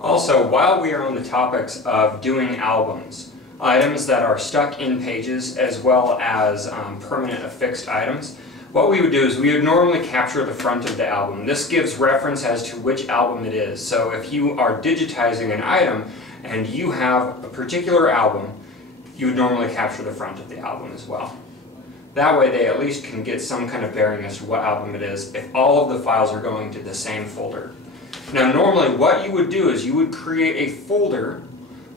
Also, while we are on the topics of doing albums, items that are stuck in pages as well as permanent affixed items, what we would do is we would normally capture the front of the album. This gives reference as to which album it is. So if you are digitizing an item and you have a particular album, you would normally capture the front of the album as well. That way they at least can get some kind of bearing as to what album it is if all of the files are going to the same folder. Now normally what you would do is you would create a folder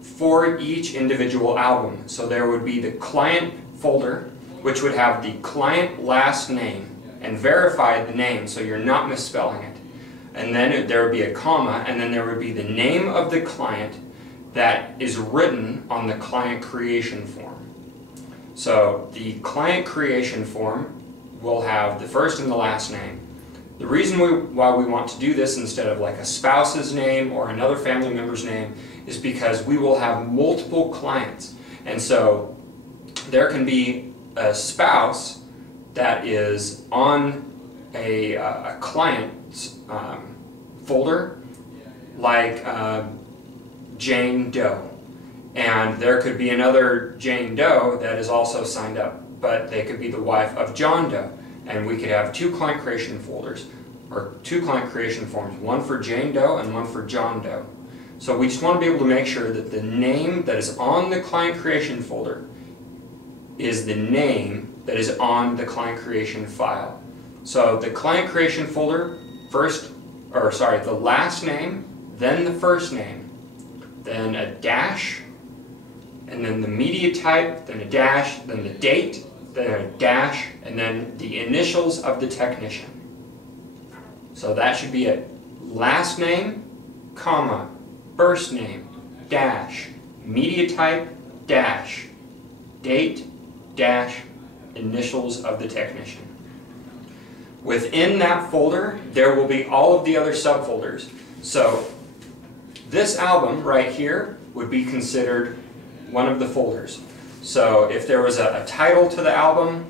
for each individual album. So there would be the client folder, which would have the client last name and verify the name so you're not misspelling it. And then there would be a comma, and then there would be the name of the client that is written on the client creation form. So the client creation form will have the first and the last name. The reason why we want to do this instead of like a spouse's name or another family member's name is because we will have multiple clients. And so there can be a spouse that is on a client's folder like Jane Doe. And there could be another Jane Doe that is also signed up, but they could be the wife of John Doe. And we could have two client creation folders, or two client creation forms, one for Jane Doe and one for John Doe. So we just want to be able to make sure that the name that is on the client creation folder is the name that is on the client creation file. So the client creation folder, the last name, then the first name, then a dash, and then the media type, then a dash, then the date, then a dash, and then the initials of the technician. So that should be it. Last name, comma, first name, dash, media type, dash, date, dash, initials of the technician. Within that folder, there will be all of the other subfolders. So this album right here would be considered one of the folders. So if there was a title to the album,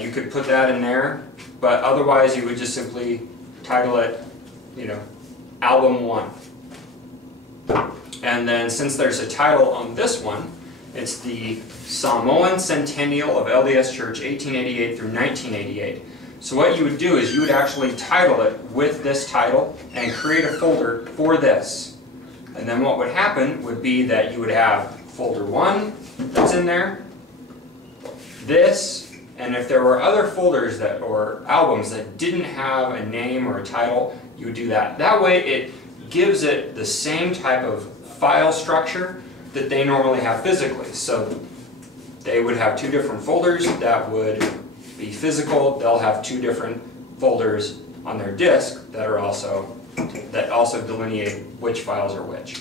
you could put that in there, but otherwise you would just simply title it, Album 1. And then since there's a title on this one, it's the Samoan Centennial of LDS Church 1888 through 1988. So what you would do is you would actually title it with this title and create a folder for this. And then what would happen would be that you would have folder 1 that's in there, this, and if there were other folders or albums that didn't have a name or a title, you would do that. That way it gives it the same type of file structure that they normally have physically. So they would have two different folders that would be physical. They'll have two different folders on their disk that also delineate which files are which.